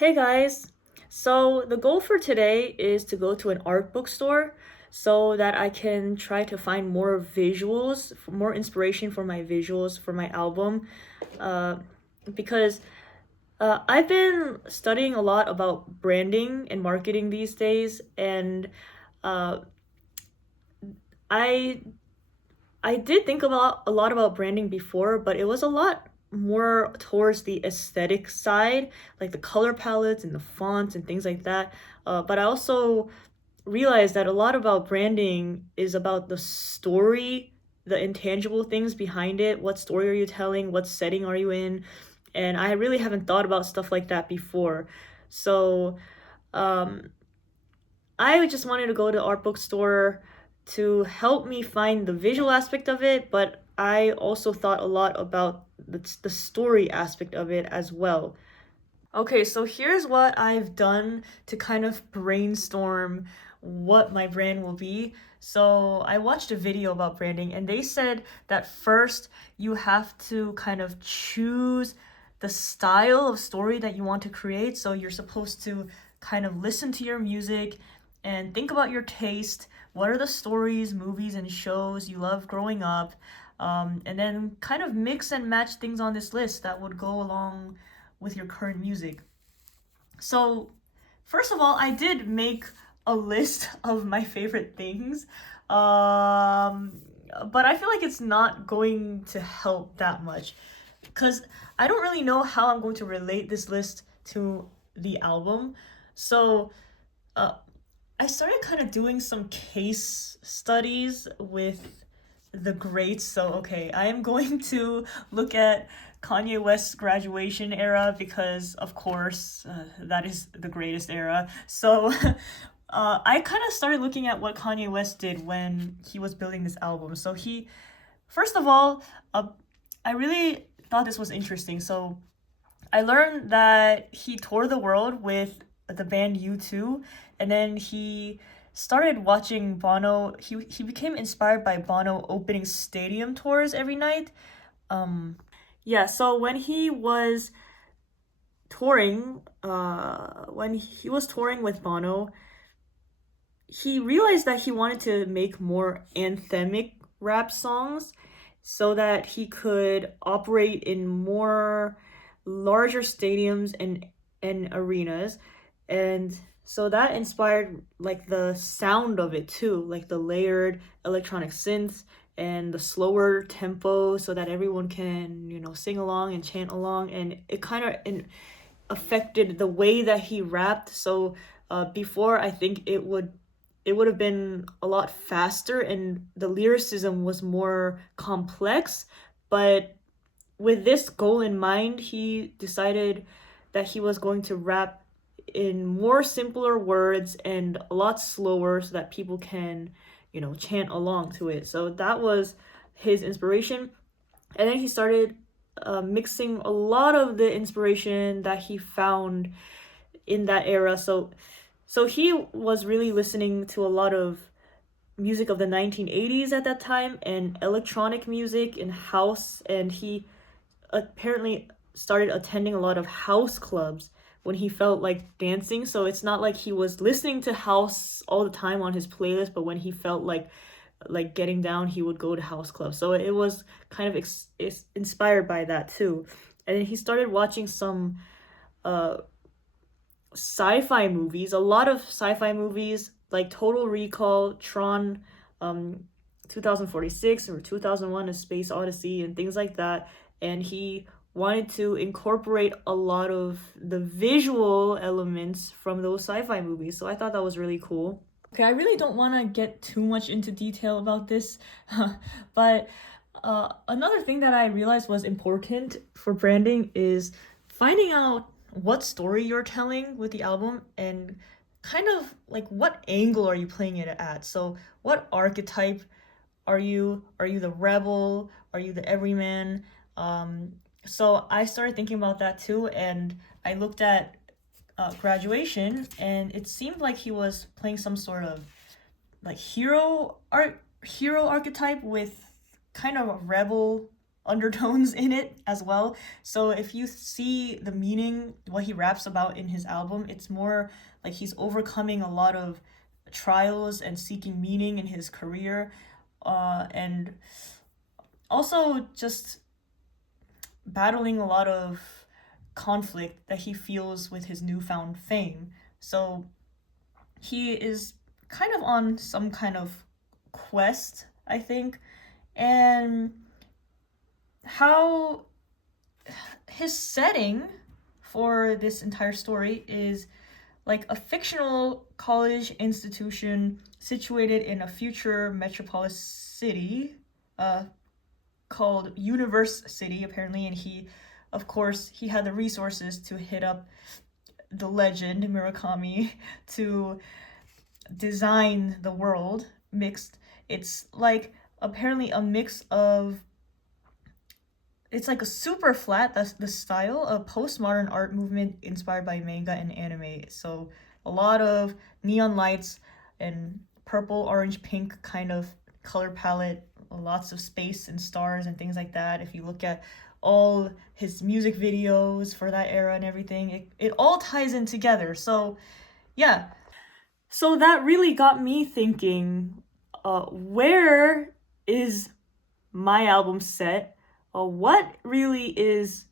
Hey guys! So the goal for today is to go to an art bookstore so that I can try to find more visuals, more inspiration for my visuals for my album. Uh, because I've been studying a lot about branding and marketing these days, and uh, I I did think about a lot about branding before, but it was a lot more towards the aesthetic side, like the color palettes and the fonts and things like that. But I also realized that a lot about branding is about the story, the intangible things behind it. What story are you telling? What setting are you in? And I really haven't thought about stuff like that before. So, um, I just wanted to go to art bookstore to help me find the visual aspect of it, but I also thought a lot about the story aspect of it as well. Okay, so here's what I've done to kind of brainstorm what my brand will be. So I watched a video about branding, and they said that first you have to kind of choose the style of story that you want to create. So you're supposed to kind of listen to your music and think about your taste. What are the stories, movies, and shows you love growing up? And then kind of mix and match things on this list that would go along with your current music. So, first of all, I did make a list of my favorite things. Um, but I feel like it's not going to help that much because I don't really know how I'm going to relate this list to the album. So, uh, I started kind of doing some case studies with the greats. So, okay, I am going to look at Kanye West's graduation era because, of course, that is the greatest era. So, I kind of started looking at what Kanye West did when he was building this album. So, first of all, I really thought this was interesting. So, I learned that he toured the world with the band U2, and then he started watching Bono. He became inspired by Bono opening stadium tours every night. Yeah, so when he was touring with Bono, he realized that he wanted to make more anthemic rap songs so that he could operate in more larger stadiums and arenas. And so that inspired like the sound of it too, like the layered electronic synths and the slower tempo so that everyone can, sing along and chant along. And it kind of affected the way that he rapped. So before, I think it would have been a lot faster and the lyricism was more complex. But with this goal in mind, he decided that he was going to rap in more simpler words and a lot slower so that people can, chant along to it. So that was his inspiration. And then he started mixing a lot of the inspiration that he found in that era. So he was really listening to a lot of music of the 1980s at that time and electronic music and house, and he apparently started attending a lot of house clubs when he felt like dancing. So it's not like he was listening to house all the time on his playlist, but when he felt like getting down, he would go to house clubs. So it was kind of inspired by that too. And then he started watching some uh sci-fi movies, a lot of sci-fi movies like Total Recall, Tron, um 2046 or 2001 A Space Odyssey and things like that. And he wanted to incorporate a lot of the visual elements from those sci-fi movies. So I thought that was really cool. Okay, I really don't want to get too much into detail about this, but another thing that I realized was important for branding is finding out what story you're telling with the album and kind of like what angle are you playing it at. So, what archetype are you? Are you the rebel? Are you the everyman? So I started thinking about that too, and I looked at graduation, and it seemed like he was playing some sort of like hero archetype with kind of a rebel undertones in it as well. So if you see the meaning, what he raps about in his album, it's more like he's overcoming a lot of trials and seeking meaning in his career, and also just battling a lot of conflict that he feels with his newfound fame. So he is kind of on some kind of quest, I think, and how his setting for this entire story is like a fictional college institution situated in a future metropolis city, called Universe City, apparently, and of course, he had the resources to hit up the legend Murakami to design the world mixed. It's like apparently a mix of, it's like a super flat, that's the style of postmodern art movement inspired by manga and anime. So a lot of neon lights and purple, orange, pink kind of color palette, lots of space and stars and things like that. If you look at all his music videos for that era and everything, it all ties in together. So yeah. So that really got me thinking, where is my album set? What really is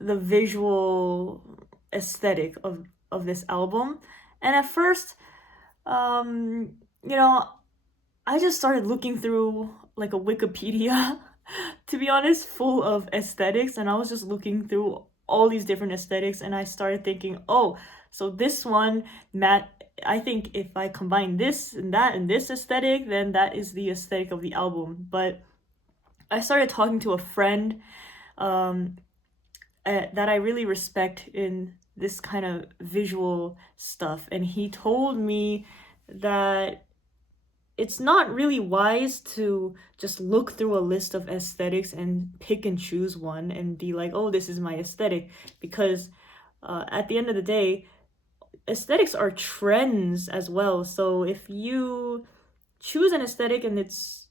the visual aesthetic of this album? And at first, you know, I just started looking through like a Wikipedia, to be honest, full of aesthetics, and I was just looking through all these different aesthetics, and I started thinking, oh, so this one, Matt, I think if I combine this and that and this aesthetic, then that is the aesthetic of the album. But I started talking to a friend that I really respect in this kind of visual stuff, and he told me that it's not really wise to just look through a list of aesthetics and pick and choose one and be like, oh, this is my aesthetic, because at the end of the day, aesthetics are trends as well. So if you choose an aesthetic and it's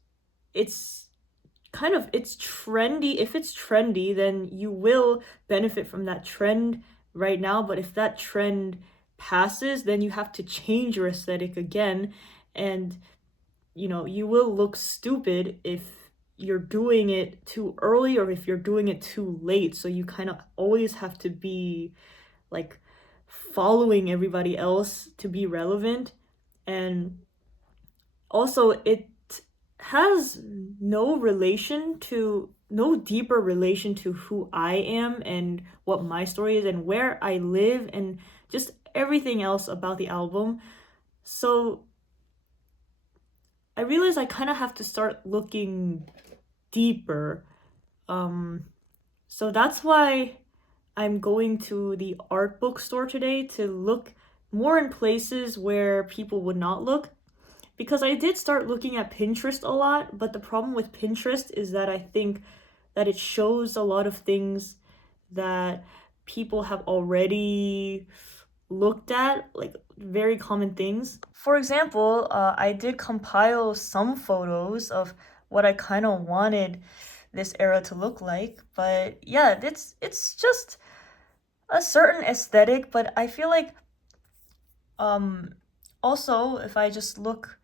trendy, if it's trendy, then you will benefit from that trend right now. But if that trend passes, then you have to change your aesthetic again, and you will look stupid if you're doing it too early or if you're doing it too late. So you kind of always have to be like following everybody else to be relevant. And also, it has no deeper relation to who I am and what my story is and where I live and just everything else about the album. So I realized I kind of have to start looking deeper. So that's why I'm going to the art bookstore today to look more in places where people would not look. Because I did start looking at Pinterest a lot, but the problem with Pinterest is that I think that it shows a lot of things that people have already looked at, like very common things. For example, I did compile some photos of what I kind of wanted this era to look like, but yeah, it's just a certain aesthetic. But I feel like also if I just look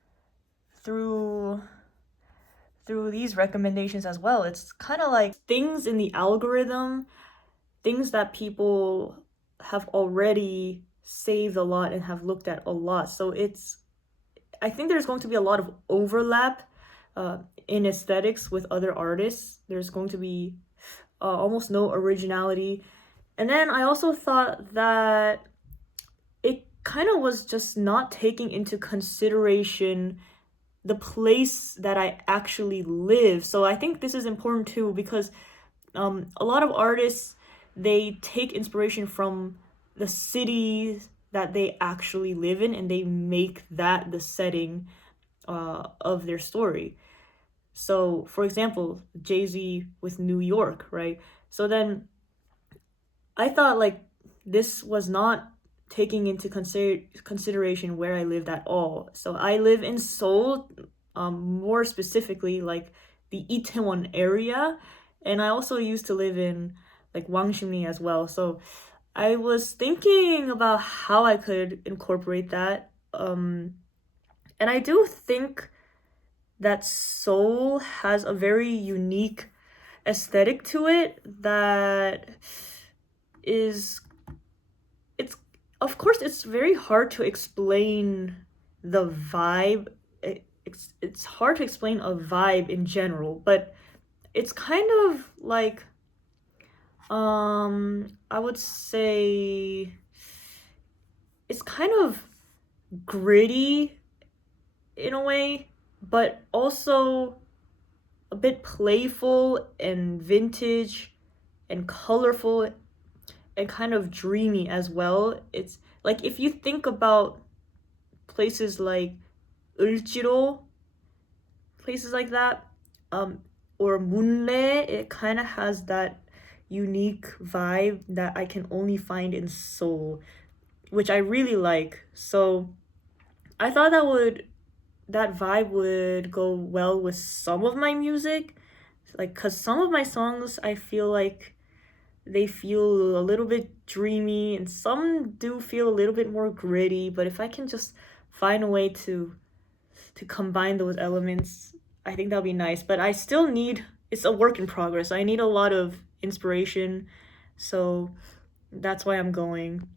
through these recommendations as well, it's kind of like things in the algorithm, things that people have already saved a lot and have looked at a lot. So I think there's going to be a lot of overlap in aesthetics with other artists. There's going to be almost no originality. And then I also thought that it kind of was just not taking into consideration the place that I actually live. So I think this is important too, because a lot of artists, they take inspiration from the cities that they actually live in and they make that the setting of their story. So for example, Jay-Z with New York, right? So then I thought like this was not taking into consideration where I lived at all. So I live in Seoul, more specifically like the Itaewon area, And I also used to live in like Wangsimni as well. So I was thinking about how I could incorporate that. And I do think that Seoul has a very unique aesthetic to it that is it's of course it's very hard to explain the vibe. It's hard to explain a vibe in general, but it's kind of like I would say it's kind of gritty in a way, but also a bit playful and vintage and colorful and kind of dreamy as well. It's like if you think about places like Ulchiro, places like that, um, or Munle, it kind of has that unique vibe that I can only find in Seoul, which I really like. So I thought that vibe would go well with some of my music, like because some of my songs I feel like they feel a little bit dreamy and some do feel a little bit more gritty, but if I can just find a way to combine those elements, I think that'll be nice. But I still need, it's a work in progress. I need a lot of inspiration, so that's why I'm going.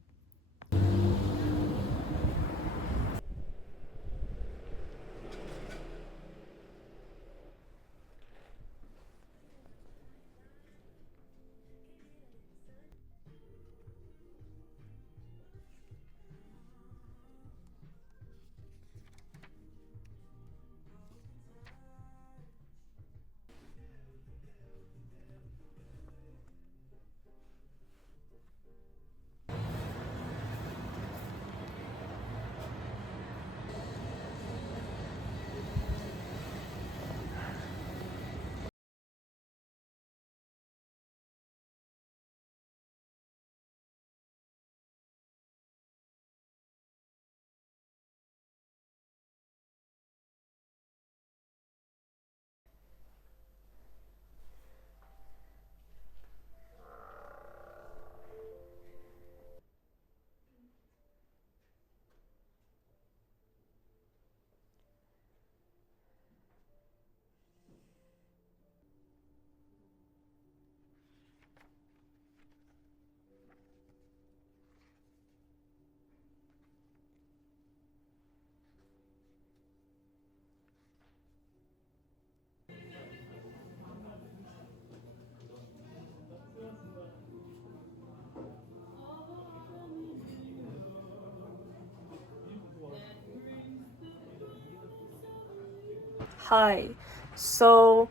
Hi. So,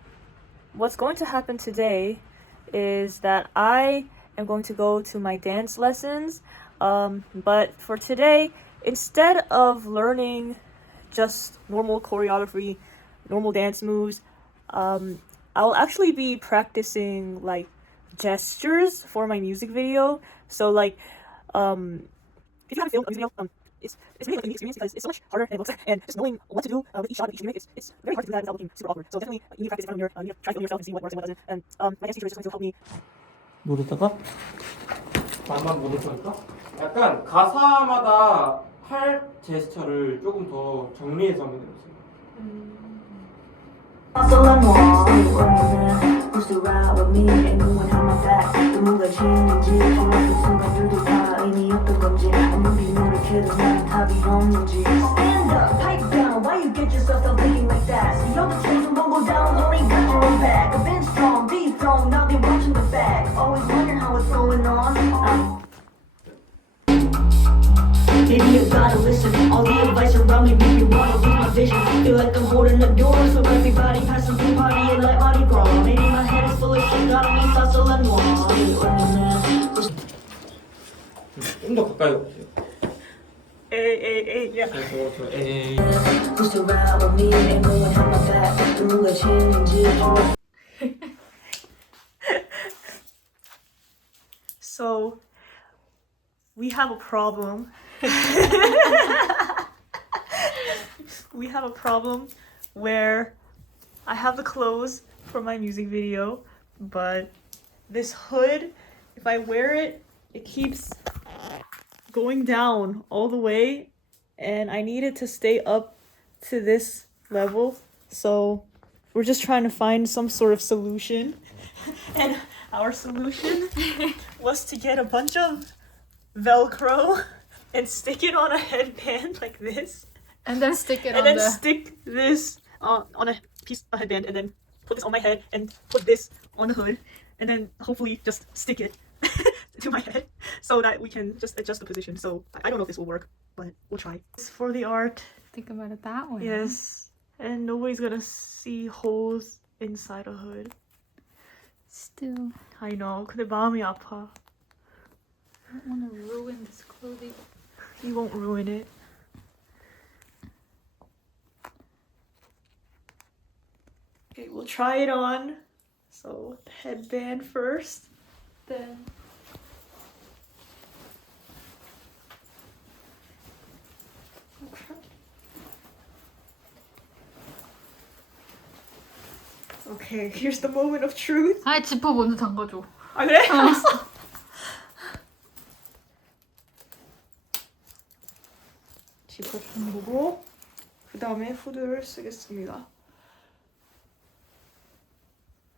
what's going to happen today is that I am going to go to my dance lessons. But for today, instead of learning just normal choreography, normal dance moves, I'll actually be practicing like gestures for my music video. So, like, um, if you haven't filmed a music video, it's really like a unique experience because it's so much harder than it looks, and just knowing what to do with each shot, with each gimmick, it's very hard to do that without looking super awkward. So definitely you need to practice in front of the mirror. You need to try filming yourself and see what works and what doesn't. And my dance teacher is just going to help me. 모르다가 반만 모르니까 약간 가사마다 팔 제스처를 조금 더 정리해서 한번 해보세요. So I'm running, who's to ride with me and knowing how my back the move I change 정확히 순간들도 다 의미였던 건지 아무리 노력해도 난 답이 없는지 Stand up, pipe down, why you get yourself up thinking like that See all the children won't go down, only got your own back I've been strong, be strong, now they're watching the back Always wondering how it's going on Maybe you gotta listen All the advice around me make me wanna lose my vision Feel like I'm holding the door So everybody passing through partying like Mardi Gras Maybe my head is full of shit Got me sauce a la noir 좀 더 가까이 오세요. Yeah. 그래서 에이. Who's to ride with me and knowing how my back the move I change So we have a problem. We have a problem where I have the clothes for my music video, but this hood, if I wear it, it keeps going down all the way, and I need it to stay up to this level. So we're just trying to find some sort of solution. And our solution was to get a bunch of Velcro and stick it on a headband like this. And then stick it And on then the... stick this on a piece of headband, and then put this on my head and put this on the hood, and then hopefully just stick it to my head so that we can just adjust the position. So I don't know if this will work, but we'll try. It's for the art. Think about it that way. Yes. And nobody's gonna see holes inside a hood. Still, I know. 근데 마음이 아파. I don't want to ruin this clothing. You won't ruin it. Okay, we'll try it on. So, the headband first, then... Okay, here's the moment of truth. 아이, 지퍼 먼저 잠가줘. 아, 그래? 알았어. 지퍼 잠그고 그 다음에 후드를 쓰겠습니다.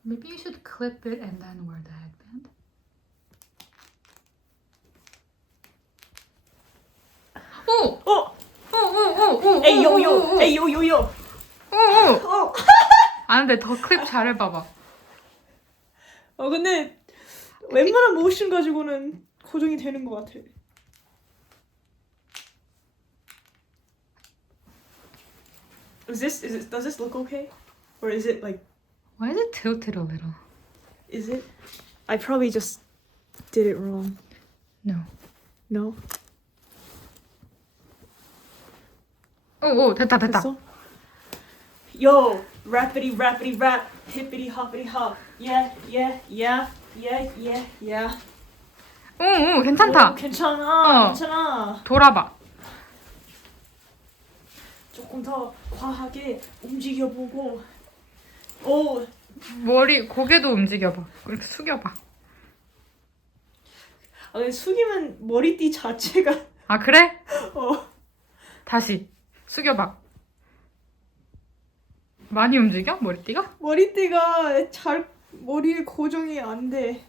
Maybe you should clip it and then wear the headband. 오! 어! 오! 에이 요요! 에이 요요요! 어! 아, 근데 더 클립 잘 해봐봐. 근데 웬만한 모션 가지고는 고정이 되는 것 같아. Does this look okay? Or is it like, Why is it tilted a little? is it? I probably just did it wrong. No. No? 오, 됐다. 됐어? Yo! Rappity rappity rap! Hippity hoppity hop! Yeah, yeah, yeah, yeah, yeah, yeah. 오, 괜찮다. 오, 괜찮아, 어. 괜찮아. 돌아봐. 조금 더 과하게 움직여보고. 오, 머리, 고개도 움직여봐. 이렇게 숙여봐. 근데 숙이면 머리띠 자체가 아, 그래? 어. 다시 숙여봐. 많이 움직여? 머리띠가? 머리띠가 잘 머리에 고정이 안 돼.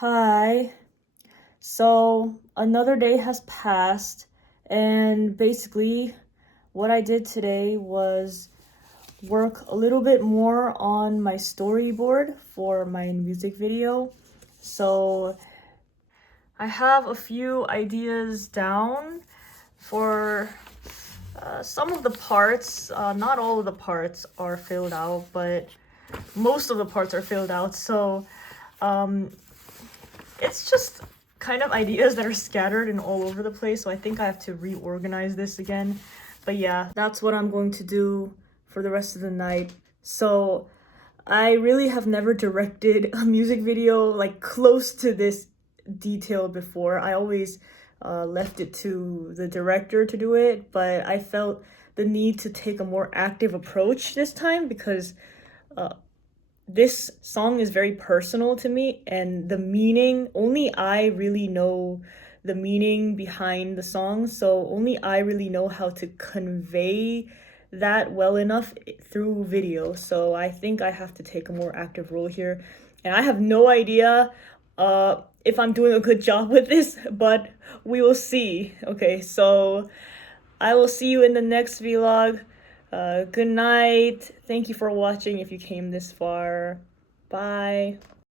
Hi. So another day has passed, and basically what I did today was work a little bit more on my storyboard for my music video. So I have a few ideas down for some of the parts. Not all of the parts are filled out, but most of the parts are filled out. So it's just kind of ideas that are scattered and all over the place. So I think I have to reorganize this again. But yeah, that's what I'm going to do for the rest of the night. So I really have never directed a music video like close to this detail before. I always left it to the director to do it, but I felt the need to take a more active approach this time because this song is very personal to me, and the meaning, only I really know the meaning behind the song, so only I really know how to convey that well enough through video. So I think I have to take a more active role here, and I have no idea if I'm doing a good job with this, but we will see. Okay, so I will see you in the next vlog. Good night. Thank you for watching if you came this far. Bye.